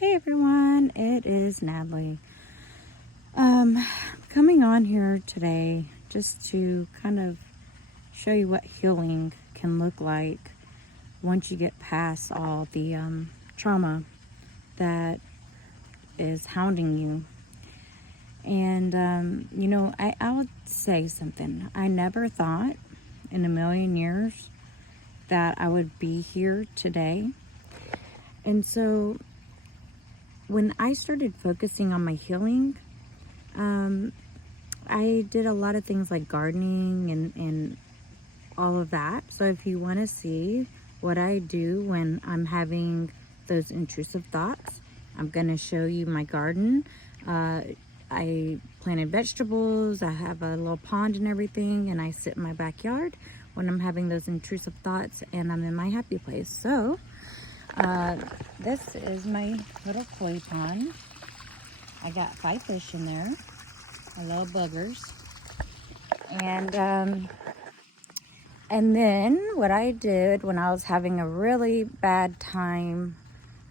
Hey everyone, it is Natalie. Coming on here today just to kind of show you what healing can look like once you get past all the trauma that is hounding you. And I would say something. I never thought in a million years that I would be here today. And so when I started focusing on my healing, I did a lot of things like gardening and all of that. So if you want to see what I do when I'm having those intrusive thoughts, I'm going to show you my garden. I planted vegetables, I have a little pond and everything, and I sit in my backyard when I'm having those intrusive thoughts and I'm in my happy place. So this is my little koi pond. I got 5 fish in there, my little buggers. And then what I did when I was having a really bad time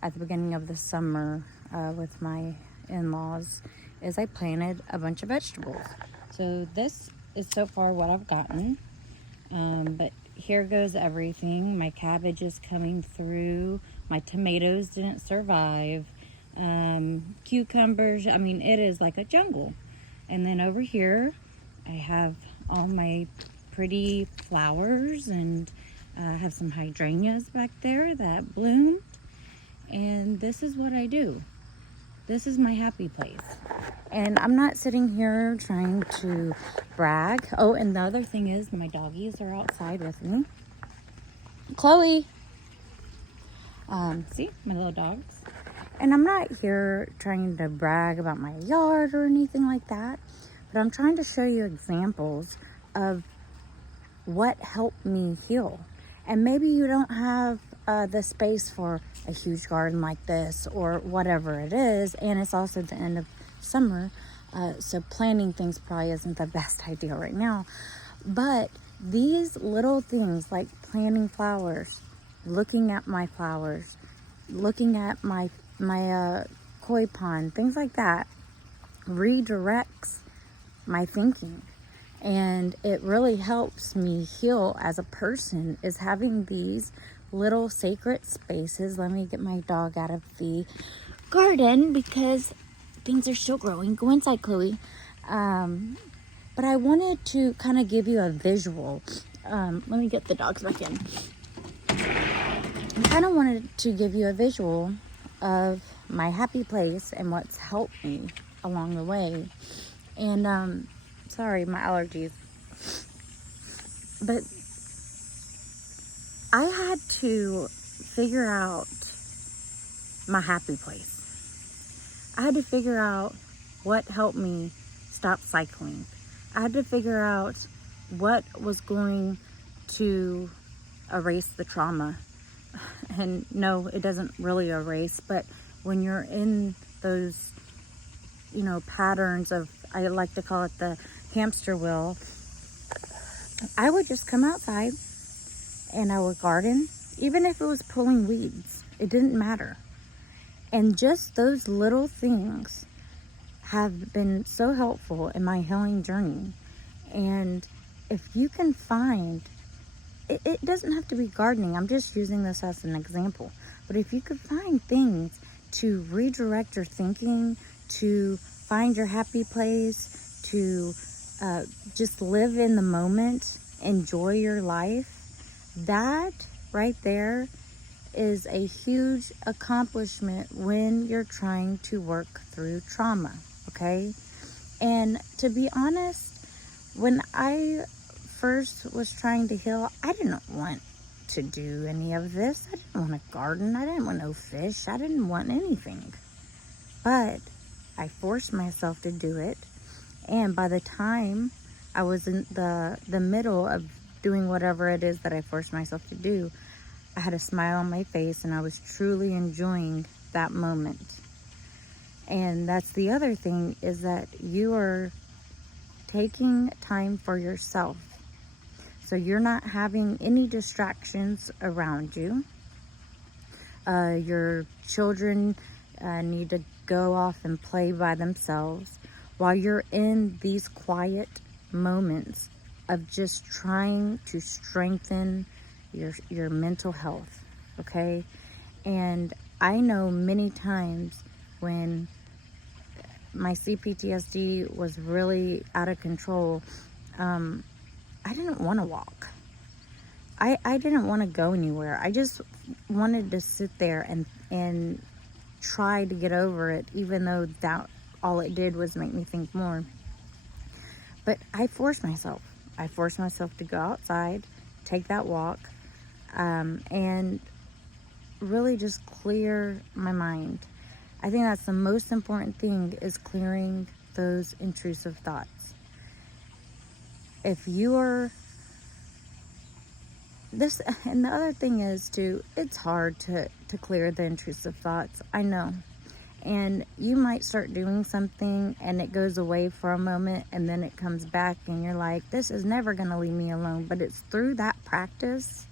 at the beginning of the summer with my in-laws is I planted a bunch of vegetables. So this is so far what I've gotten. But here goes everything. My cabbage is coming through. My tomatoes didn't survive. Cucumbers, I mean, it is like a jungle. And then over here, I have all my pretty flowers, and I have some hydrangeas back there that bloomed. And this is what I do. This is my happy place. And I'm not sitting here trying to brag. Oh, and the other thing is my doggies are outside with me. Chloe. See, my little dogs. And I'm not here trying to brag about my yard or anything like that, but I'm trying to show you examples of what helped me heal. And maybe you don't have the space for a huge garden like this or whatever it is, and it's also the end of summer, so planting things probably isn't the best idea right now. But these little things like planting flowers, looking at my flowers, looking at my koi pond, things like that, redirects my thinking. And it really helps me heal as a person, is having these little sacred spaces. Let me get my dog out of the garden because things are still growing. Go inside, Chloe. But I wanted to kind of give you a visual. Let me get the dogs back in. I kind of wanted to give you a visual of my happy place and what's helped me along the way. And sorry, my allergies. But I had to figure out my happy place. I had to figure out what helped me stop cycling. I had to figure out what was going to erase the trauma. And no, it doesn't really erase, but when you're in those, patterns of, I like to call it the hamster wheel, I would just come outside and I would garden, even if it was pulling weeds. It didn't matter. And just those little things have been so helpful in my healing journey. And if you can find, it doesn't have to be gardening. I'm just using this as an example. But if you could find things to redirect your thinking, to find your happy place, to just live in the moment, enjoy your life, that right there is a huge accomplishment when you're trying to work through trauma, okay? And to be honest, when I first was trying to heal, I didn't want to do any of this. I didn't want to garden. I didn't want no fish. I didn't want anything. But I forced myself to do it. And by the time I was in the middle of doing whatever it is that I forced myself to do, I had a smile on my face and I was truly enjoying that moment. And that's the other thing, is that you are taking time for yourself. So you're not having any distractions around you. Your children need to go off and play by themselves, while you're in these quiet moments of just trying to strengthen your mental health, okay? And I know many times when my CPTSD was really out of control, I didn't want to walk. I didn't want to go anywhere. I just wanted to sit there and try to get over it, even though that all it did was make me think more. But I forced myself. I forced myself to go outside, take that walk, and really just clear my mind. I think that's the most important thing, is clearing those intrusive thoughts. If you are this, and the other thing is too, it's hard to clear the intrusive thoughts, I know. And you might start doing something and it goes away for a moment and then it comes back and you're like, this is never going to leave me alone. But it's through that practice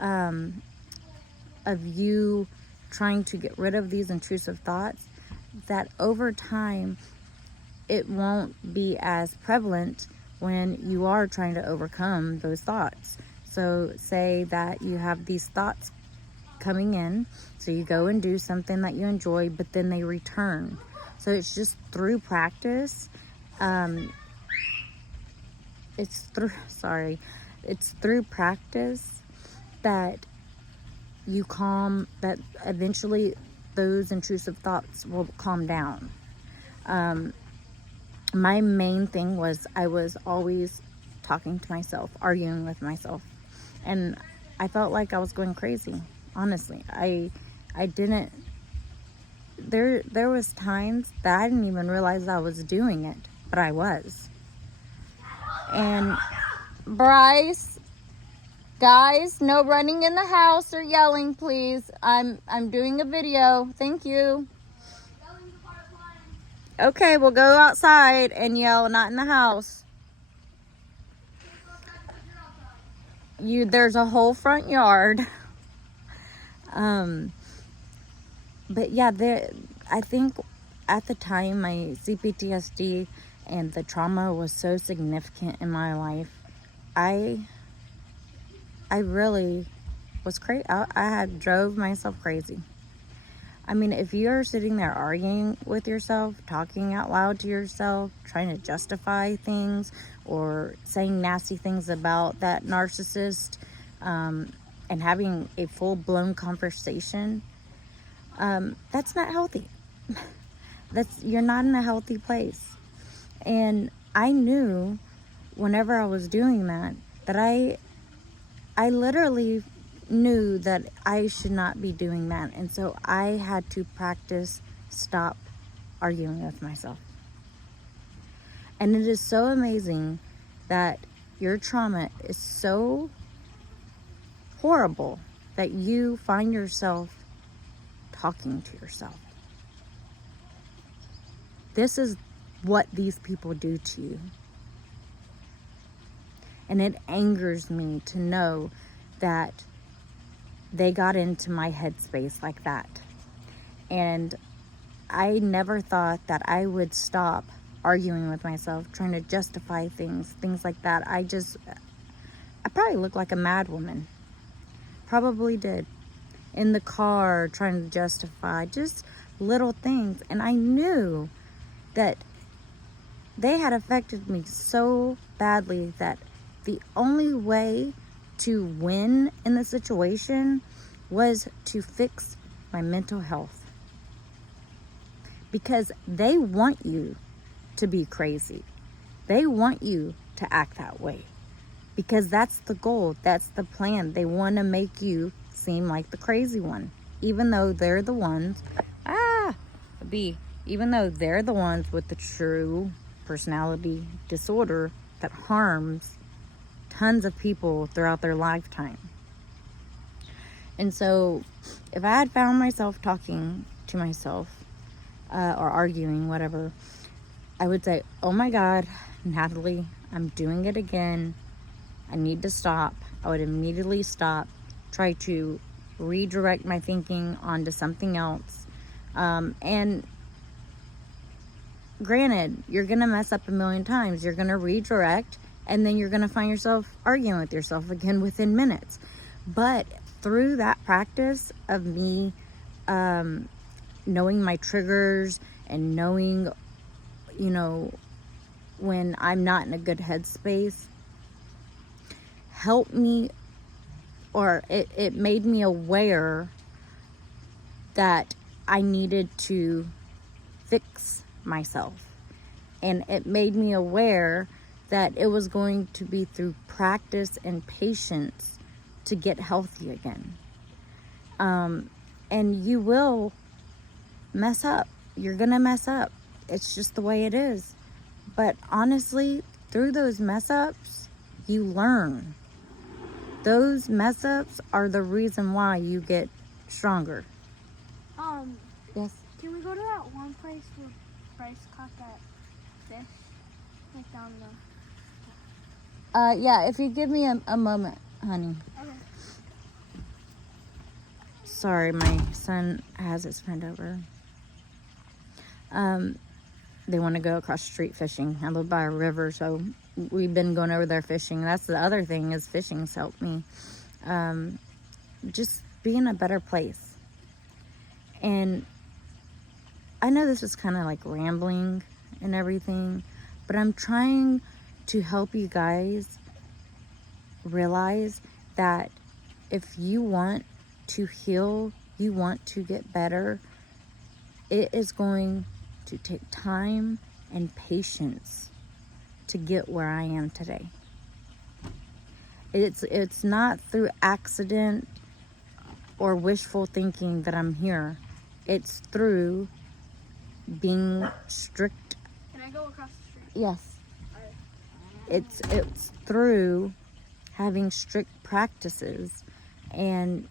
of you trying to get rid of these intrusive thoughts that over time it won't be as prevalent when you are trying to overcome those thoughts. So say that you have these thoughts coming in, so you go and do something that you enjoy, but then they return. So it's just through practice. It's through practice that you calm, that eventually those intrusive thoughts will calm down. My main thing was I was always talking to myself, arguing with myself, and I felt like I was going crazy. Honestly, I didn't. There was times that I didn't even realize I was doing it, but I was. And Bryce, guys, no running in the house or yelling, please. I'm doing a video. Thank you. Okay, we'll go outside and yell, not in the house. There's a whole front yard. But yeah, I think at the time my CPTSD and the trauma was so significant in my life, I really was crazy. I had drove myself crazy. I mean, if you're sitting there arguing with yourself, talking out loud to yourself, trying to justify things, or saying nasty things about that narcissist, and having a full-blown conversation, that's not healthy. You're not in a healthy place. And I knew whenever I was doing that I literally knew that I should not be doing that. And so I had to practice stop arguing with myself. And it is so amazing that your trauma is so horrible that you find yourself talking to yourself. This is what these people do to you. And it angers me to know that they got into my headspace like that. And I never thought that I would stop arguing with myself, trying to justify things like that. I probably looked like a mad woman. Probably did. In the car, trying to justify just little things. And I knew that they had affected me so badly that the only way to win in the situation was to fix my mental health. Because they want you to be crazy. They want you to act that way. Because that's the goal. That's the plan. They want to make you seem like the crazy one. Even though they're the ones, even though they're the ones with the true personality disorder that harms tons of people throughout their lifetime. And so if I had found myself talking to myself or arguing, whatever, I would say, oh my God, Natalie, I'm doing it again. I need to stop. I would immediately stop, try to redirect my thinking onto something else, And granted, you're going to mess up a million times. You're going to redirect, and then you're going to find yourself arguing with yourself again within minutes. But through that practice of me knowing my triggers and knowing, when I'm not in a good headspace, helped me, or it made me aware that I needed to fix myself. And it made me aware that it was going to be through practice and patience to get healthy again. And you will mess up. You're gonna mess up. It's just the way it is. But honestly, through those mess ups, you learn. Those mess ups are the reason why you get stronger. Yes. Can we go to that one place where Bryce caught that fish? Like down the... Yeah, if you give me a moment, honey. Okay. Sorry, my son has his friend over. They want to go across the street fishing. I live by a river, so we've been going over there fishing. That's the other thing, is fishing's helped me. Just be in a better place. And I know this is kind of like rambling and everything, but I'm trying to help you guys realize that if you want to heal, you want to get better, it is going to take time and patience to get where I am today. It's not through accident or wishful thinking that I'm here. It's through being strict. Can I go across the street? Yes. It's through having strict practices and